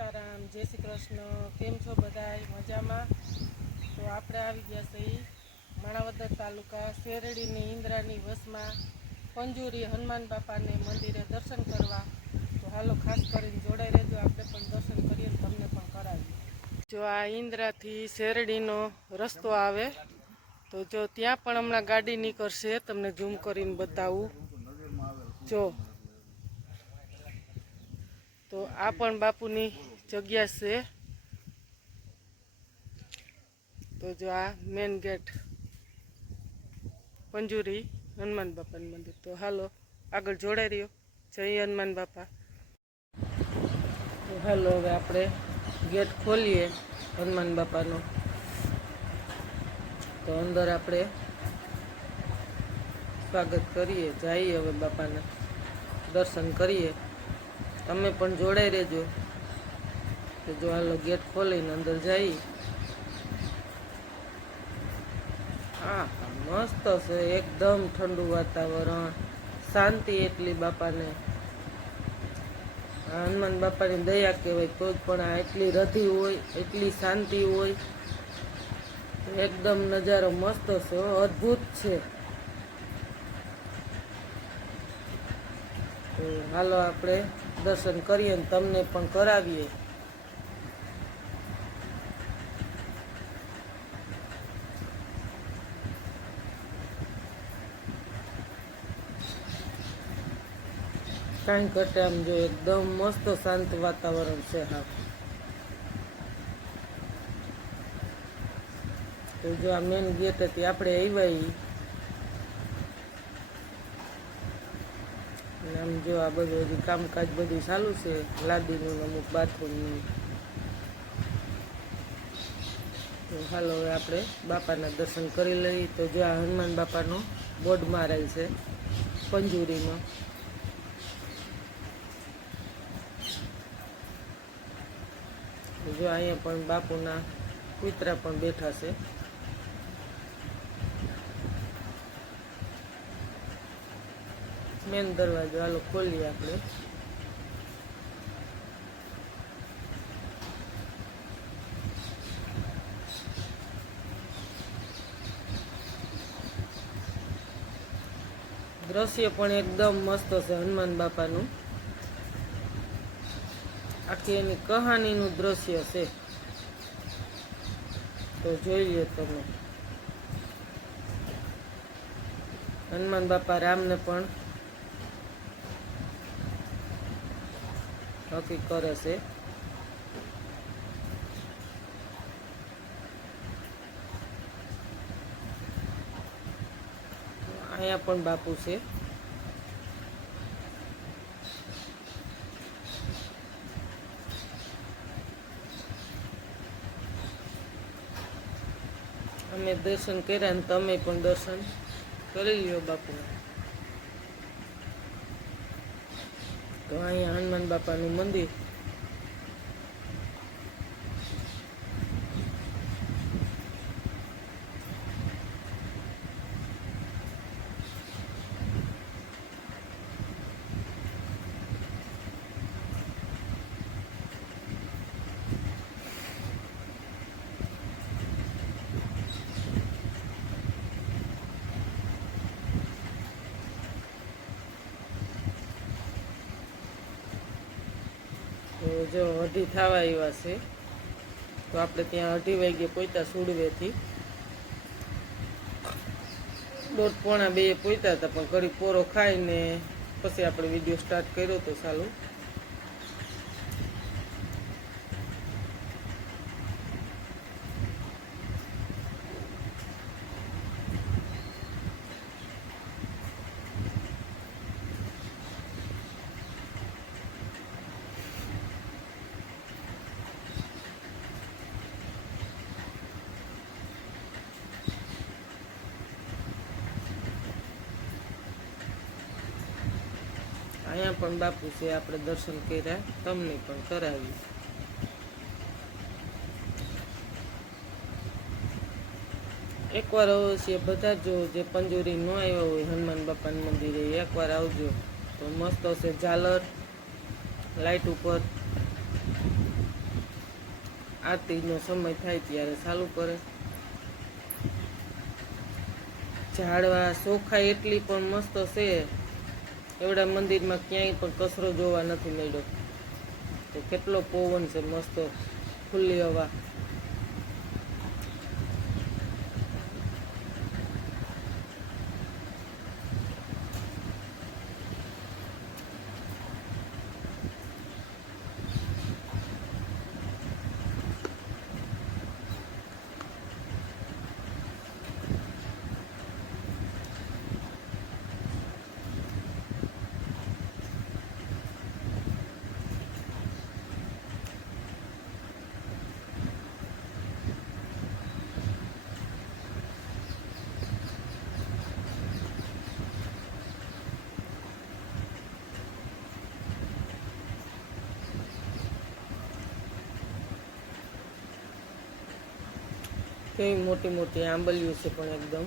સીતારામ, જય શ્રી કૃષ્ણ. કેમ છો બધાય? મજામાં? તો આપણે આવી ગયા છીએ માણાવદર તાલુકા શેરડીની ઇન્દ્રાની વસમાં પંજુરી હનુમાન બાપાને મંદિરે દર્શન કરવા. તો હાલો ખાસ કરીને જોડાઈ રહેજો, આપણે પણ દર્શન કરીએ, તમને પણ કરાવીએ. જો આ ઇન્દ્રાથી શેરડીનો રસ્તો આવે તો જો ત્યાં પણ હમણાં ગાડી નીકળશે, તમને ઝૂમ કરીને બતાવું. જો તો આ પણ બાપુની જગ્યા છે. તો જો આ મેન ગેટ પંજુરી હનુમાન બાપાનું મંદિર. તો હાલો આગળ જોડાઈ રહ્યો. જય હનુમાન બાપા. તો હાલો હવે આપણે ગેટ ખોલીએ હનુમાન બાપાનો. તો અંદર આપણે સ્વાગત કરીએ, જઈએ હવે બાપાના દર્શન કરીએ. તમે પણ જોડાઈ રહેજો. તો જો હાલો ગેટ ખોલીને અંદર જઈ. હા મસ્ત છે, એકદમ ઠંડુ વાતાવરણ, શાંતિ એટલી બાપાને. હનુમાન બાપાની દયા કહેવાય. તો જ પણ આ એટલી રધી હોય, એટલી શાંતિ હોય, એકદમ નજારો મસ્ત છે, અદ્ભુત છે. તો હાલો આપણે દર્શન કરીએ ને તમને પણ કરાવીએ. કાંઈ ઘટે આમ જો એકદમ મસ્ત શાંત વાતાવરણ છે. હા તો જો આ મેન ગેટ હતી, આપણે આવ્યા. આમ જો આ બધું હજી કામકાજ બધું ચાલુ છે, લાદીનું અમુક બાથરૂમનું. તો હાલો હવે આપણે બાપાના દર્શન કરી લઈએ. તો જો આ હનુમાન બાપાનો બોર્ડ મારેલ છે પંજુરીમાં. જો અહીંયા પણ બાપુના કૂતરા પણ બેઠા છે. મેન દરવાજો હાલો ખોલીએ આપણે. દ્રશ્ય પણ એકદમ મસ્ત છે હનુમાન બાપાનું. આખી એની કહાનીનું દ્રશ્ય છે. તો જોઈ લો તમે. હનુમાન બાપા રામને પણ હકી કરે છે. અહીંયા પણ બાપુ છે. અમે દર્શન કર્યા ને તમે પણ દર્શન કરી લ્યો બાપુના. તો અહીંયા હનુમાન બાપાનું મંદિર. તો જો 2:30 થવા આવ્યા છે. તો આપણે ત્યાં 2:30 વાગે પહોંચ્યા સુડવેથી. 1:45 પહોંચ્યા હતા, પણ ઘડી પોરો ખાઈને પછી આપણે વિડીયો સ્ટાર્ટ કર્યો હતો ચાલુ. અહીંયા પણ બાપુ છે, આપણે દર્શન કર્યા, તમને પણ કરાવી. એકવાર અવશ્ય બધા જો જે પંજુરી ન આવ્યા હોય હનુમાન બાપાના મંદિરે, એકવાર આવજો. તો મસ્ત હશે ઝાલર લાઇટ ઉપર આરતીનો સમય થાય ત્યારે ચાલુ કરે. ઝાડવા ચોખાઈ એટલી પણ મસ્ત છે, એવડા મંદિરમાં ક્યાંય પણ કચરો જોવા નથી મળ્યો. તો કેટલો પવન છે મસ્ત, ખુલ્લી હવા. કેવી મોટી મોટી આંબલીઓ છે પણ એકદમ.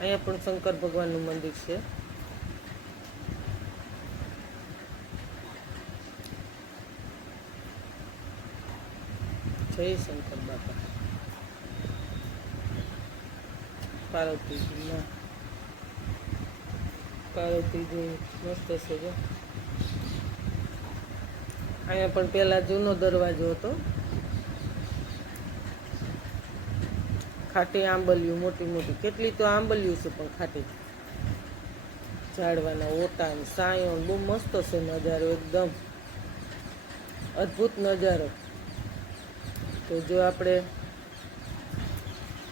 અહીંયા પણ શંકર ભગવાનનું મંદિર છે. જય શંકર બાપા. પાર્વતીજી મસ્ત છે જો. અહીંયા પણ પેલા જૂનો દરવાજો હતો. ખાટી આંબલિયું મોટી મોટી, કેટલી તો આંબલિયું છે પણ ખાટી. ઝાડવાના ઓટા ને સાયો બહુ મસ્ત છે નજારો, એકદમ અદ્ભુત નજારો. તો જો આપણે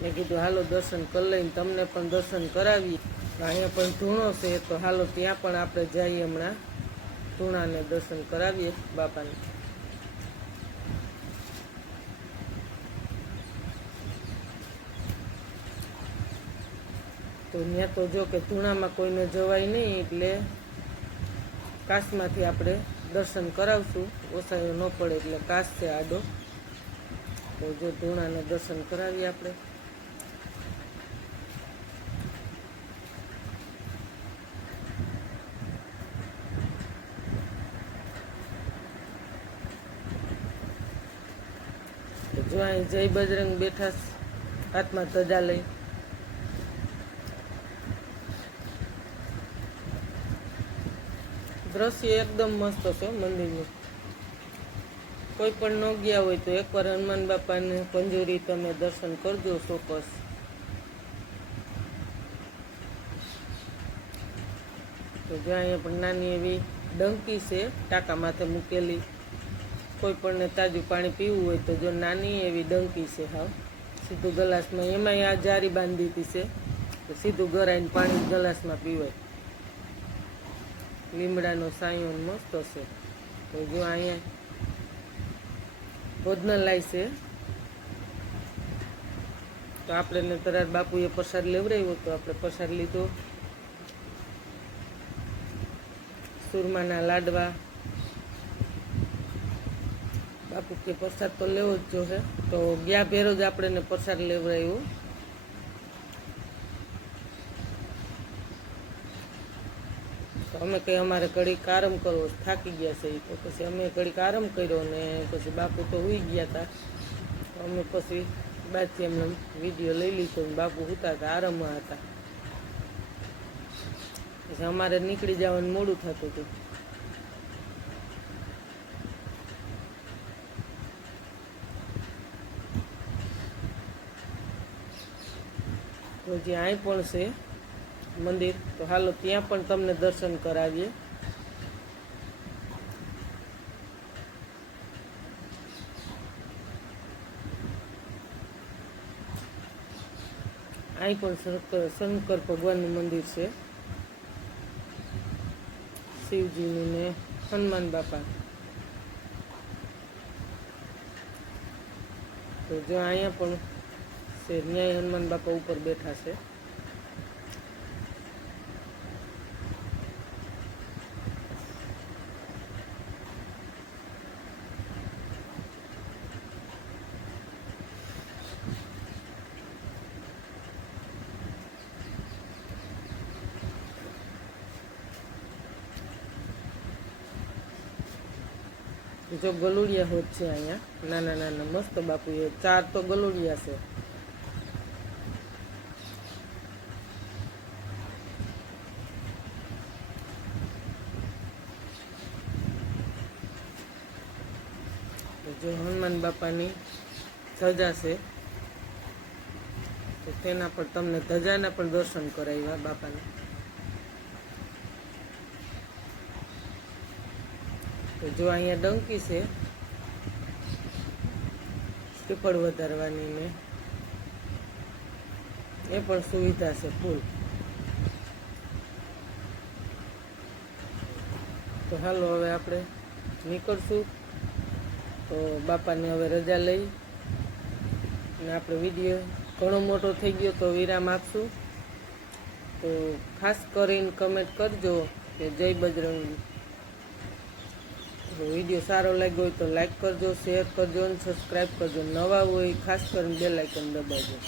મેં કીધું હાલો દર્શન કરી લઈને તમને પણ દર્શન કરાવીએ. અહીંયા પણ ધૂણો છે, તો હાલો ત્યાં પણ આપણે જઈએ હમણાં, ધૂણાને દર્શન કરાવીએ બાપાને. તો ત્યાં તો જો કે ધૂણામાં કોઈને જવાય નહીં, એટલે કાશમાંથી આપણે દર્શન કરાવશું. ઓસાયો ન પડે એટલે કાશ છે આડો. તો જો ધૂણાને દર્શન કરાવીએ આપણે. જો અહીં જય બજરંગ બેઠા, હાથમાં ધજા લઈ. દ્રશ્ય એકદમ મસ્ત છે મંદિરનું. કોઈ પણ ન ગયા હોય તો એકવાર હનુમાન બાપાને પંજોરી તમે દર્શન કરજો ચોક્કસ. તો જો અહીંયા પણ નાની એવી ડંકી છે ટાંકા માથે મૂકેલી. કોઈ પણને તાજું પાણી પીવું હોય તો જો નાની એવી ડંકી છે, હાવ સીધું ગ્લાસમાં. એમાંય આ જારી બાંધી દીધી છે, તો સીધું ગરાઈને પાણી ગ્લાસમાં પીવાય. લીમડાનો સાયો મસ્ત છે. તો જો અહીંયા ભોજનાલય છે. તો આપણે તરાર બાપુએ પ્રસાદ લેવડાવ્યો, તો આપણે પ્રસાદ લીધો. સુરમાના લાડવા. બાપુ કે પ્રસાદ તો લેવો જ જોશે, તો ગયા ભેરો જ આપણે પ્રસાદ લેવડાવ્યો. તો અમે કંઈ અમારે ઘડીક આરામ કરવો, થાકી ગયા છે. તો પછી અમે ઘડીક આરામ કર્યો ને પછી બાપુ તો સૂઈ ગયા હતા. તો અમે પછી બાદથી એમને વિડીયો લઈ લીધો. બાપુ સૂતા હતા, આરામમાં હતા. પછી અમારે નીકળી જવાનું મોડું થતું હતું. તો જે અહીં પણ છે મંદિર, તો હાલો ત્યાં પણ તમને દર્શન કરાવીએ. અહીં પણ શંકર ભગવાનનું મંદિર છે, શિવજીનું ને હનુમાન બાપા. તો જો અહીંયા પણ છે, ન્યાય હનુમાન બાપા ઉપર બેઠા છે. જો ગલુડિયા હોત છે અહીંયા નાના નાના મસ્ત બાપુ, એ 4 તો ગલુડિયા છે. જો હનુમાન બાપાની ધજા છે, તો તેના પર તમને ધજાના પણ દર્શન કરાવ્યા બાપાને. તો જો અહીંયા ડંકી છે શ્રીફળ વધારવાની ને એ પણ સુવિધા છે ફૂલ. તો હાલો હવે આપણે નીકળશું. તો બાપાની હવે રજા લઈ અને આપણો વિડીયો ઘણો મોટો થઈ ગયો તો વિરામ આપશું. તો ખાસ કરીને કમેન્ટ કરજો કે જય બજરંગી. વિડીયો સારો લાગ્યો હોય તો લાઈક કરજો, શેર કરજો અને સબસ્ક્રાઈબ કરજો. નવા હોય ખાસ કરીને બેલ આઇકન દબાવજો.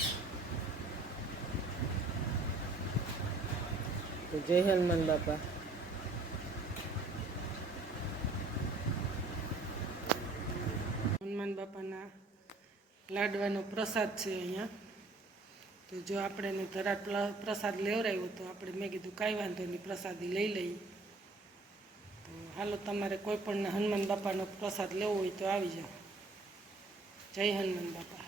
તો જય હનુમાન બાપા. હનુમાન બાપાના લાડવાનો પ્રસાદ છે અહીંયા. તો જો આપણે એને ધરાટ પ્રસાદ લેવડાવ્યો તો આપણે મેં કીધું કાંઈ વાંધો નહીં, પ્રસાદી લઈ લઈએ. તો હાલો, તમારે કોઈ પણ હનુમાન બાપાનો પ્રસાદ લેવો હોય તો આવી જાઓ. જય હનુમાન બાપા.